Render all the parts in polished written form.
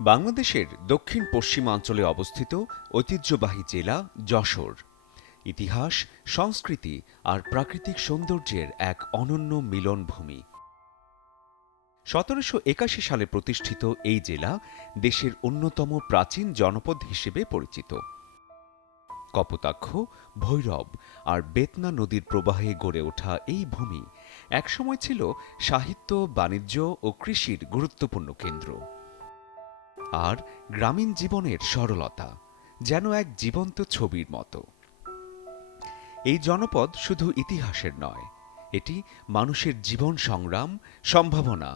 বাংলাদেশের দক্ষিণ পশ্চিমাঞ্চলে অবস্থিত ঐতিহ্যবাহী জেলা যশোর। ইতিহাস, সংস্কৃতি আর প্রাকৃতিক সৌন্দর্যের এক অনন্য মিলনভূমি। ১৭৮১ সালে প্রতিষ্ঠিত এই জেলা দেশের অন্যতম প্রাচীন জনপদ হিসেবে পরিচিত। কপোতাক্ষ, ভৈরব আর বেতনা নদীর প্রবাহে গড়ে ওঠা এই ভূমি একসময় ছিল সাহিত্য, বাণিজ্য ও কৃষির গুরুত্বপূর্ণ কেন্দ্র। আর গ্রামীণ জীবনের সরলতা যেন এক জীবন্ত ছবির মতো। এই জনপদ শুধু ইতিহাসের নয়, এটি মানুষের জীবন সংগ্রাম, সম্ভাবনা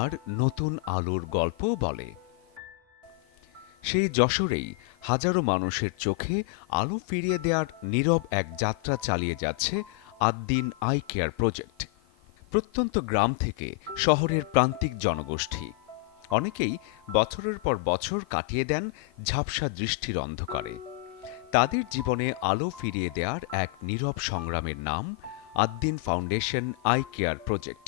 আর নতুন আলোর গল্প বলে। সেই যশোরেই হাজারো মানুষের চোখে আলো ফিরিয়ে দেওয়ার নীরব এক যাত্রা চালিয়ে যাচ্ছে আদ্দিন আই কেয়ার প্রজেক্ট। প্রত্যন্ত গ্রাম থেকে শহরের প্রান্তিক জনগোষ্ঠী অনেকেই বছরের পর বছর কাটিয়ে দেন ঝাপসা দৃষ্টির অন্ধকারে। তাদের জীবনে আলো ফিরিয়ে দেওয়ার এক নীরব সংগ্রামের নাম Ad-din foundation eye care project.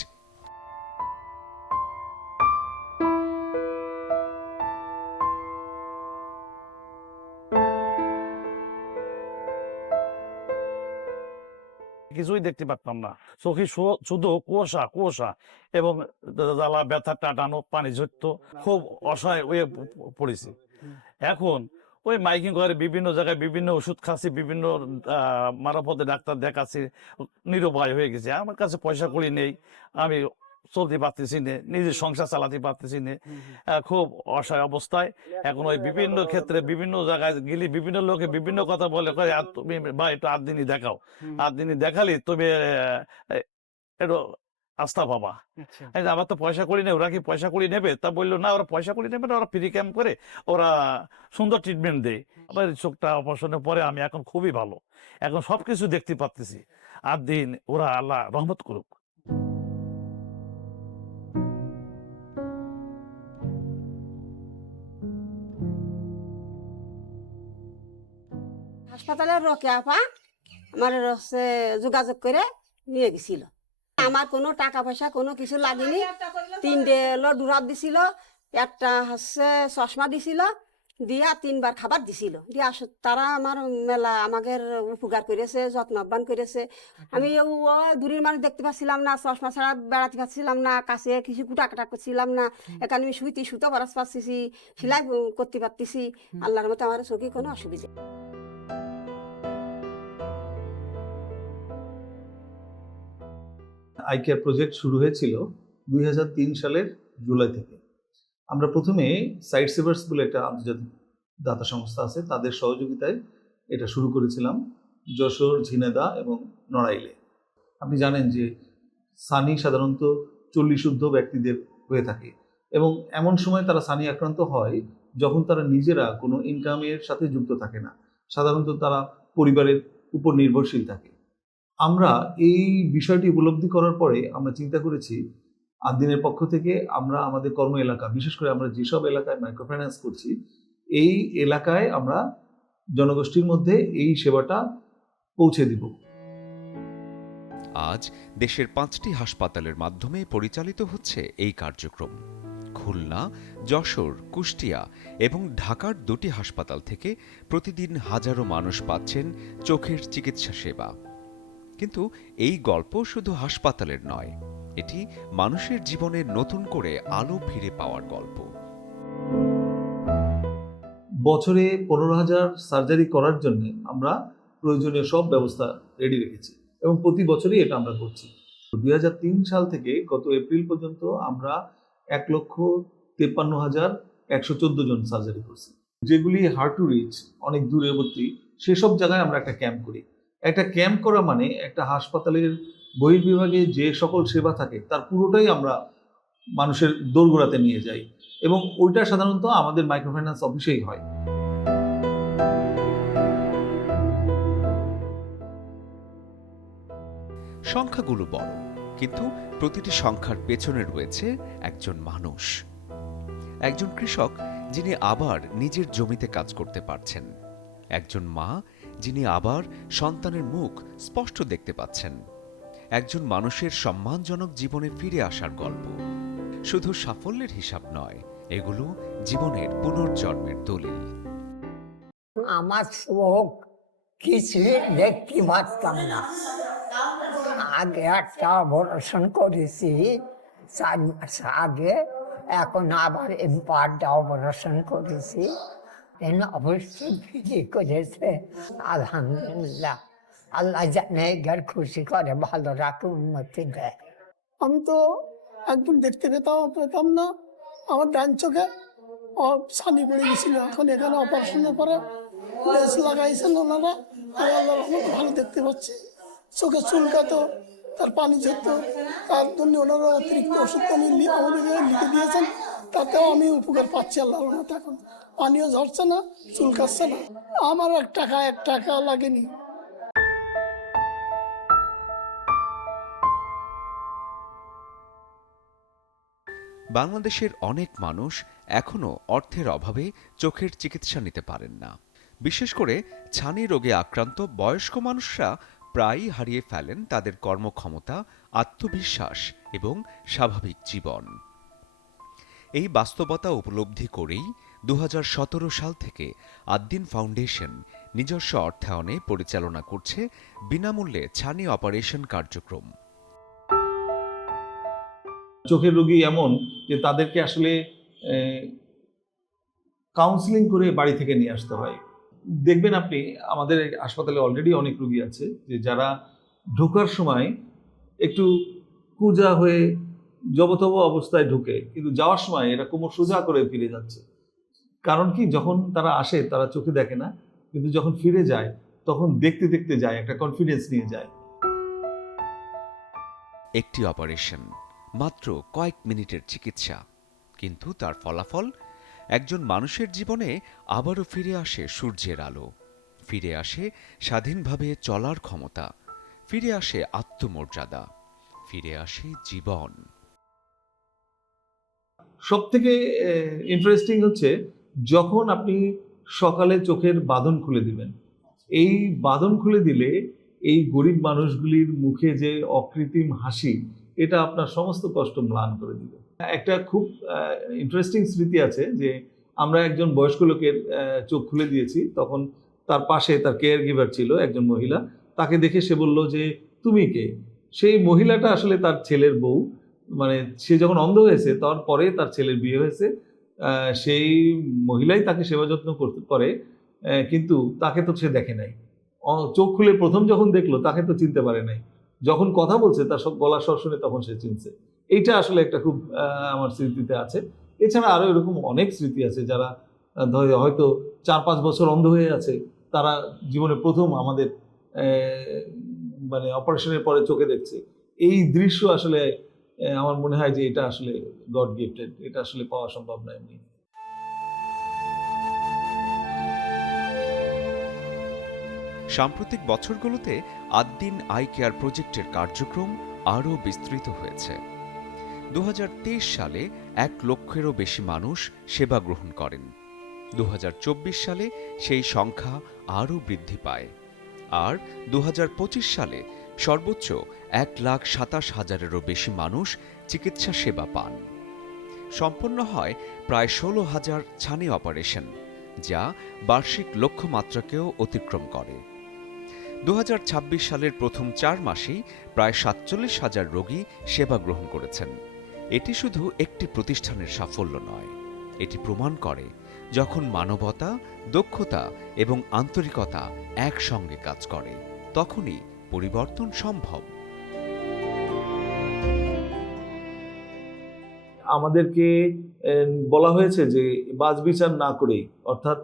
কিছুই দেখতে পারতাম না, চোখে শুধু কুয়াশা কুয়াশা এবং জ্বালা, ব্যথা, টাটানো, পানি ঝরতো, খুব অসহায় হয়ে পড়েছি। এখন ওই মাইকিং করে বিভিন্ন জায়গায় বিভিন্ন ওষুধ খাচ্ছি, বিভিন্ন মারাপদে ডাক্তার দেখাচ্ছি, নিরুপায় হয়ে গেছে। আমার কাছে পয়সা কড়ি নেই, আমি চলতে পারতেছি না, নিজের সংসার চালাতে পারতেছি না, খুব অসহায় অবস্থায়। এখন ওই বিভিন্ন ক্ষেত্রে বিভিন্ন জায়গায় গেলে বিভিন্ন লোকে বিভিন্ন কথা বলে, তুমি বা একটু ৮ দিনই দেখাও, ৮ দিনই দেখালে তুমি একটু আস্থা পাবা। আমার তো পয়সা কড়ি নেই, ওরা কি পয়সা কড়ি নেবে? তা বললো না, ওরা পয়সা কড়ি নেবে না, ওরা ফ্রি ক্যাম্প করে, ওরা সুন্দর ট্রিটমেন্ট দেয়। আমার চোখটা অপারেশনের পরে আমি এখন খুবই ভালো, এখন সবকিছু দেখতে পাচ্তেছি। ৮ দিন ওরা আল্লাহ রহমত করুক। হাসপাতালের রকে আপা আমার হচ্ছে যোগাযোগ করে নিয়ে গেছিল। আমার কোনো টাকা পয়সা কোনো কিছু লাগেনি। 3টে হলো ডুরাপ দিছিল, একটা হচ্ছে চশমা দিছিল, দিয়া 3বার খাবার দিছিল। দিয়া তারা আমার মেলা আমাদের উপকার করেছে, যত্নবান করেছে। আমি ও দূরের মানুষ দেখতে পাচ্ছিলাম না, চশমা ছাড়া বেড়াতে পারছিলাম না, কাছে কিছু কুটাকাটা করছিলাম না। এখানে আমি সুতো বরাস পাচ্ছি, সেলাই করতে পারতেছি। আল্লাহর মতো আমার চোখে কোনো অসুবিধা। আই কেয়ার প্রজেক্ট শুরু হয়েছিল 2003 সালের জুলাই থেকে। আমরা প্রথমে সাইট সেভার্স বলে একটা আন্তর্জাতিক দাতা সংস্থা আছে, তাদের সহযোগিতায় এটা শুরু করেছিলাম যশোর, ঝিনেদা এবং নড়াইলে। আপনি জানেন যে সানি সাধারণত 40 ব্যক্তিদের হয়ে থাকে এবং এমন সময় তারা সানি আক্রান্ত হয় যখন তারা নিজেরা কোনো ইনকামের সাথে যুক্ত থাকে না, সাধারণত তারা পরিবারের উপর নির্ভরশীল থাকে। আমরা এই বিষয়টি উপলব্ধি করার পরে আমরা চিন্তা করেছি আদ্দিনের পক্ষ থেকে আমরা আমাদের কর্ম এলাকা, বিশেষ করে আমরা যেসব এলাকায় মাইক্রোফাইন্যান্স করছি, এই এলাকায় আমরা জনগোষ্ঠীর মধ্যে এই সেবাটা পৌঁছে দিব। আজ দেশের 5টি হাসপাতালের মাধ্যমে পরিচালিত হচ্ছে এই কার্যক্রম। খুলনা, যশোর, কুষ্টিয়া এবং ঢাকার 2টি হাসপাতাল থেকে প্রতিদিন হাজারো মানুষ পাচ্ছেন চোখের চিকিৎসা সেবা। কিন্তু এই গল্প শুধু হাসপাতালের নয়, এটি মানুষের জীবনে নতুন করে আলো ফিরে পাওয়ার গল্প। বছরে 15,000 সার্জারি করার জন্য আমরা প্রয়োজনীয় সব ব্যবস্থা রেডি রেখেছি এবং প্রতি বছরই এটা আমরা করছি। 2003 সাল থেকে গত এপ্রিল পর্যন্ত আমরা 1,53,114 জন সার্জারি করছি। যেগুলি হার্ড টু রিচ, অনেক দূরবর্তী, সেসব জায়গায় আমরা একটা ক্যাম্প করি। একটা ক্যাম্প করা মানে একটা হাসপাতালের বহির্বিভাগে যে সকল সেবা থাকে তার পুরোটাই আমরা মানুষের দোরগোড়াতে নিয়ে যাই এবং ওইটা সাধারণত আমাদের মাইক্রোফাইন্যান্স অফিসেই হয়। সংখ্যাগুলো বড়, কিন্তু প্রতিটি সংখ্যার পেছনে রয়েছে একজন মানুষ। একজন কৃষক যিনি আবার নিজের জমিতে কাজ করতে পারছেন, একজন মা যিনি আবার সন্তানের মুখ স্পষ্ট দেখতে পাচ্ছেন, একজন মানুষের সম্মানজনক জীবনে ফিরে আসার গল্প। শুধু সাফল্যের হিসাব নয়, এগুলো জীবনের পুনর্জন্মের দলিল। আমার চোখ কিছুই দেখতে পারতাম না। আগে একটা অপারেশন করেছি 4 মাস আগে, এখন আবার বারটা অপারেশন করেছি। অবশ্যই ফিরে করেছে, আলহামদুলিল্লাহ। আল্লাহ জানে এর খুশি করে, ভালো রাখে, উন্নতি দেয়। আমি তো একদম দেখতে পেতাম না। আমার ডান চোখে ছানি পড়ে গেছিল। এখন এখানে অপারেশনের পরে লেন্স লাগাইছেন ওনারা, আমি আল্লাহর রহমতে ভালো দেখতে পাচ্ছি। চোখে চুলকাতো, তার পানি ঝরতো, তার জন্য ওনারা অতিরিক্ত ওষুধ আমাদেরকে লিখে দিয়েছেন। তাতেও আমি উপকার পাচ্ছি আল্লাহর রহমতে। এখন পানিও ঝরছে না, চুলকাচ্ছে না। আমার এক টাকা লাগেনি। বাংলাদেশের অনেক মানুষ এখনও অর্থের অভাবে চোখের চিকিৎসা নিতে পারেন না। বিশেষ করে ছানি রোগে আক্রান্ত বয়স্ক মানুষরা প্রায়ই হারিয়ে ফেলেন তাদের কর্মক্ষমতা, আত্মবিশ্বাস এবং স্বাভাবিক জীবন। এই বাস্তবতা উপলব্ধি করেই 2017 সাল থেকে আদ্দিন ফাউন্ডেশন নিজস্ব অর্থায়নে পরিচালনা করছে বিনামূল্যে ছানি অপারেশন কার্যক্রম। চোখের রোগী এমন যে তাদেরকে আসলে কাউন্সিলিং করে বাড়ি থেকে নিয়ে আসতে হয়। দেখবেন আপনি আমাদের হাসপাতালে অলরেডি অনেক রোগী আছে যে যারা ঢোকার সময় একটু কুজা হয়ে জবতব অবস্থায় ঢুকে, কিন্তু যাওয়ার সময় এরা কোমর সোজা করে ফিরে যাচ্ছে। কারণ কি, যখন তারা আসে তারা চোখে দেখে না, কিন্তু যখন ফিরে যায় তখন দেখতে দেখতে যায়, একটা কনফিডেন্স নিয়ে যায়। একটি অপারেশন, মাত্র কয়েক মিনিটের চিকিৎসা, কিন্তু তার ফলাফল একজন মানুষের জীবনে আবারও ফিরে আসে সূর্যের আলো, ফিরে আসে স্বাধীনভাবে চলার ক্ষমতা, ফিরে আসে আত্মমর্যাদা, ফিরে আসে জীবন। সব থেকে ইন্টারেস্টিং হচ্ছে যখন আপনি সকালে চোখের বাঁধন খুলে দিবেন। এই বাঁধন খুলে দিলে এই গরিব মানুষগুলির মুখে যে অকৃত্রিম হাসি, এটা আপনার সমস্ত কষ্ট ম্লান করে দিবে। একটা খুব ইন্টারেস্টিং স্মৃতি আছে যে আমরা একজন বয়স্ক লোকের চোখ খুলে দিয়েছি, তখন তার পাশে তার কেয়ার গিভার ছিল একজন মহিলা। তাকে দেখে সে বলল যে তুমি কে? সেই মহিলাটা আসলে তার ছেলের বউ। মানে সে যখন অন্ধ হয়েছে তারপরে তার ছেলের বিয়ে হয়েছে, সেই মহিলাই তাকে সেবা যত্ন করে, কিন্তু তাকে তো সে দেখে নাই। চোখ খুলে প্রথম যখন দেখলো তাকে তো চিনতে পারে নাই, যখন কথা বলছে তার সব গলার স্বর শুনে তখন সে চিনছে। এইটা আসলে একটা খুব আমার স্মৃতিতে আছে। এছাড়া আরও এরকম অনেক স্মৃতি আছে, যারা হয়তো 4-5 বছর অন্ধ হয়ে আছে, তারা জীবনে প্রথম আমাদের মানে অপারেশনের পরে চোখে দেখছে। এই দৃশ্য আসলে আমার মনে হয় যে এটা আসলে গড গিফটেড, এটা আসলে পাওয়া সম্ভব না এমনি। সাম্প্রতিক বছরগুলোতে আদ্দিন আই কেয়ার প্রজেক্টের কার্যক্রম আরও বিস্তৃত হয়েছে। 2023 সালে 1 লক্ষেরও বেশি মানুষ সেবা গ্রহণ করেন। 2024 সালে সেই সংখ্যা আরও বৃদ্ধি পায়, আর 2025 সালে সর্বোচ্চ 1,27,000-এরও বেশি মানুষ চিকিৎসা সেবা পান। সম্পন্ন হয় প্রায় 16,000 ছানি অপারেশন, যা বার্ষিক লক্ষ্যমাত্রাকেও অতিক্রম করে। 2026 সালের প্রথম 4 মাসেই প্রায় 47,000 রোগী সেবা গ্রহণ করেছেন। এটি শুধু একটি প্রতিষ্ঠানের সাফল্য নয়, এটি প্রমাণ করে যখন মানবতা, দক্ষতা এবং আন্তরিকতা একসঙ্গে কাজ করে, তখনই পরিবর্তন সম্ভব। আমাদেরকে বলা হয়েছে যে বাছবিচার না করেই, অর্থাৎ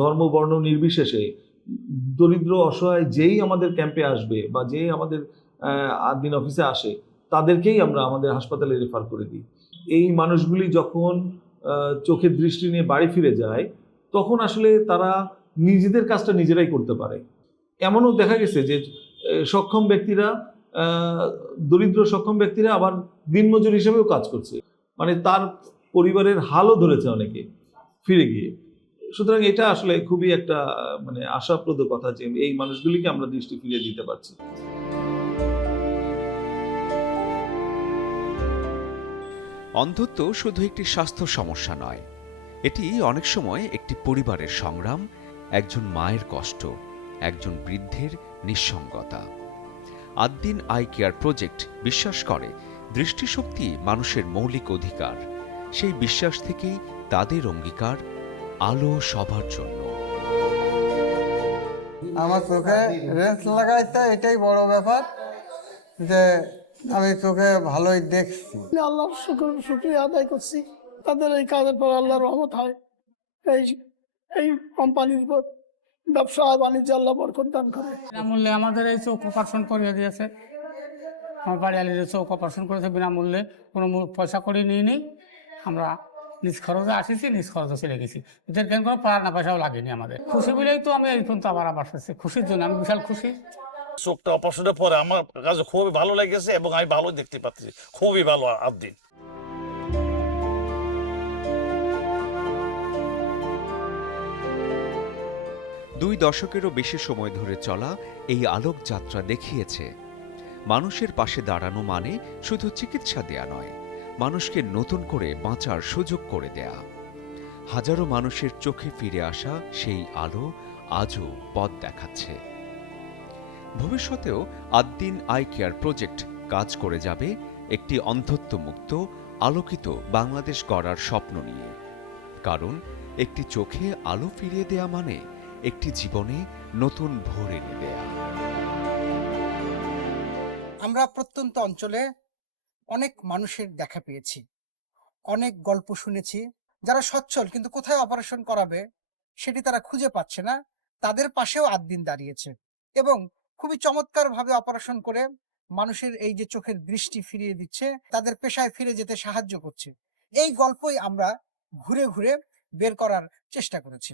ধর্ম বর্ণ নির্বিশেষে দরিদ্র অসহায় যেই আমাদের ক্যাম্পে আসবে বা যেই আমাদের আদ্দিন অফিসে আসে তাদেরকেই আমরা আমাদের হাসপাতালে রেফার করে দিই। এই মানুষগুলি যখন চোখের দৃষ্টি নিয়ে বাড়ি ফিরে যায় তখন আসলে তারা নিজেদের কাজটা নিজেরাই করতে পারে। এমনও দেখা গেছে যে সক্ষম ব্যক্তিরা, দরিদ্র সক্ষম ব্যক্তিরা আবার দিনমজুর হিসেবেও কাজ করছে, মানে তার পরিবারের হালও ধরেছে অনেকে ফিরে গিয়ে। সুতরাং এটা আসলে খুবই একটা মানে আশাপ্রদ কথা যে এই মানুষগুলিকে আমরা দৃষ্টি ফিরিয়ে দিতে পারছি। অন্ধত্ব শুধু একটি স্বাস্থ্য সমস্যা নয়, এটি অনেক সময় একটি পরিবারের সংগ্রাম, একজন মায়ের কষ্ট, একজন বৃদ্ধের নিঃসঙ্গতা। আদ্দিন আই কেয়ার প্রজেক্ট বিশ্বাস করে দৃষ্টিশক্তি মানুষের মৌলিক অধিকার। সেই বিশ্বাস থেকেই তাদের অঙ্গীকার আলো সবার জন্য। আমার চোখে লেন্স লাগাইতে এটাই বড় ব্যাপার যে আমি চোখে ভালোই দেখছি। আল্লাহর শুকরিয়া আদায় করছি, তাদের এই কাজের পর আল্লাহর রহমত হয়। এই এই কোম্পানির ব্যবসা বাণিজ্য আল্লাহ বরকত দান করে। বিনামূল্যে আমাদের এই চোখ অপারেশন করিয়ে দিয়েছে। আমার বাড়ি আলির চোখ অপারেশন করেছে বিনামূল্যে, কোনো পয়সা করে নিয়ে নিই। আমরা নিজ খরচে আসিছি, নিজ খরচে চলে গেছি। এদের কেন কোনো পাড়া না পয়সাও লাগেনি আমাদের। খুশি বলেই তো আমি এই পর্যন্ত আবার আসছি। খুশির জন্য আমি বিশাল খুশি। চোখটা অপারেশনের পরে আমার কাছে খুবই ভালো লেগেছে এবং আমি ভালো দেখতে পাচ্ছি, খুবই ভালো আদ্দিন। দুই দশকেরও বেশি সময় ধরে চলা এই আলোক যাত্রা দেখিয়েছে মানুষের পাশে দাঁড়ানো মানে শুধু চিকিৎসা দেয়া নয়, মানুষকে নতুন করে বাঁচার সুযোগ করে দেয়া। হাজারো মানুষের চোখে ফিরে আসা সেই আলো আজও পথ দেখাচ্ছে। ভবিষ্যতেও আদ্দিন আই কেয়ার প্রজেক্ট কাজ করে যাবে একটি অন্ধত্বমুক্ত আলোকিত বাংলাদেশ গড়ার স্বপ্ন নিয়ে। কারণ একটি চোখে আলো ফিরিয়ে দেয়া মানে একটি জীবনে নতুন ভোর এনে দেয়া। আমরা প্রত্যন্ত অঞ্চলে অনেক মানুষের দেখা পেয়েছি, অনেক গল্প শুনেছি যারা সচ্ছল কিন্তু কোথায় অপারেশন করাবে সেটি তারা খুঁজে পাচ্ছে না। তাদের পাশেও আদ্দিন দাঁড়িয়েছে এবং খুবই চমৎকারভাবে অপারেশন করে মানুষের এই যে চোখের দৃষ্টি ফিরিয়ে দিচ্ছে, তাদের পেশায় ফিরে যেতে সাহায্য করছে। এই গল্পই আমরা ঘুরে ঘুরে বের করার চেষ্টা করেছি।